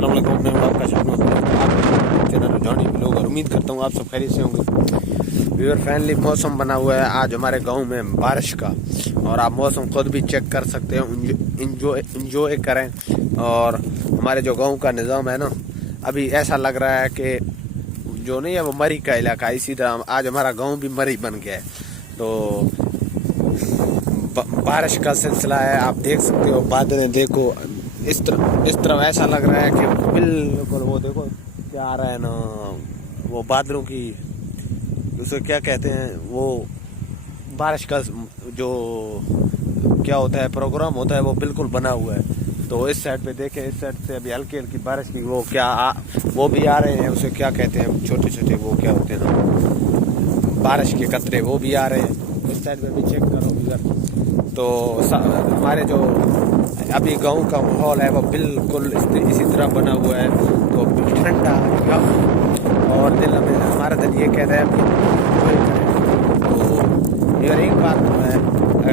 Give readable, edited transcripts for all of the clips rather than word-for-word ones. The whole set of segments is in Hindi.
अस्सलाम वालेकुम, मैं हूं आपका शानू चैनल जॉनी ब्लॉग और उम्मीद करता हूं आप सब खैरियत से होंगे। व्यूअर फाइनली मौसम बना हुआ है आज हमारे गांव में बारिश का, और आप मौसम खुद भी चेक कर सकते हो, इंजॉय करें। और हमारे जो गांव का निज़ाम है ना, अभी ऐसा लग रहा है कि जो नहीं है वो मरी का इलाका, इसी तरह आज हमारा गाँव भी मरी बन गया है। तो बारिश का सिलसिला है, आप देख सकते हो, बादलें देखो, इस तरफ ऐसा लग रहा है कि बिल्कुल वो देखो क्या आ रहा है ना, वो बादलों की उसे क्या कहते हैं, वो बारिश का जो क्या होता है प्रोग्राम होता है वो बिल्कुल बना हुआ है। तो इस साइड पे देखें, इस साइड से अभी हल्की हल्की बारिश की वो वो भी आ रहे हैं, उसे क्या कहते हैं, छोटे छोटे वो क्या होते हैं ना, बारिश के कतरे वो भी आ रहे हैं। इस साइड पे भी चेक करो इधर। तो हमारे जो अभी गांव का माहौल है वो बिल्कुल इसी तरह बना हुआ है। तो ठंडा और दिल में हमारा दिल ये कहता है अभी। तो यार एक बात है,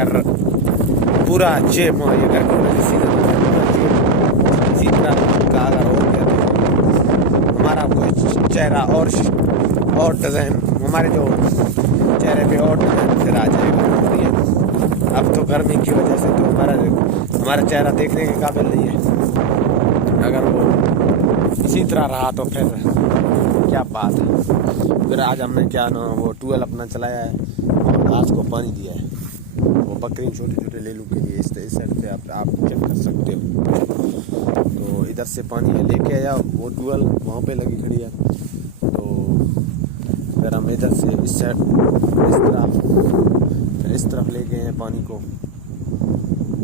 अगर पूरा जेब ये अगर इसी तरह का अगर हो गया तो हमारा कोई चेहरा और डिज़ाइन, हमारे जो चेहरे पे और डिज़ाइन फिर आ जाएगा। अब तो गर्मी की वजह से तो हमारा चेहरा देखने के काबिल नहीं है। अगर वो इसी तरह रहा तो फिर क्या बात है। फिर आज हमने क्या ना वो ट्यूबवेल अपना चलाया है और घास को पानी दिया है, वो बकरी छोटे छोटे लेलू के लिए। इस साइड से आप चेक कर सकते हो। तो इधर से पानी लेके आया, वो ट्यूबवेल वहाँ पे लगी खड़ी है। तो फिर हम इधर से इस साइड इस तरफ ले गए हैं पानी को,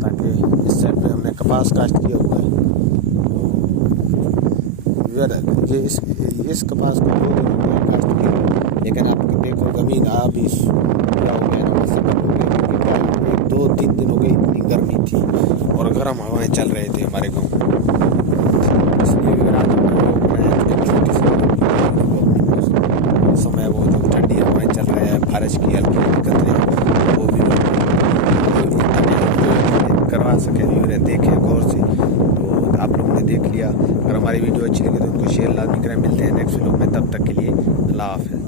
ताकि इस साइड पे हमने कपास काश्त किया हुआ है। तो ये इस कपास को 2 दिन हो गए काश्त किया, लेकिन आप देखो ज़मीन अभी क्या हो गया ना, 2-3 दिन हो गए इतनी गर्मी थी और गर्म हवाएं चल रहे थे हमारे गाँव। इसलिए समय वो जो ठंडी हवाएं चल रहे हैं, बारिश की हल्की कतरे वो भी करवा सके व्यूअर देखें गौर से। तो आप लोगों ने देख लिया। अगर हमारी वीडियो अच्छी लगी तो उनको शेयर लाजमी करें। मिलते हैं नेक्स्ट वीडियो में, तब तक के लिए अल्लाह हाफ़िज़।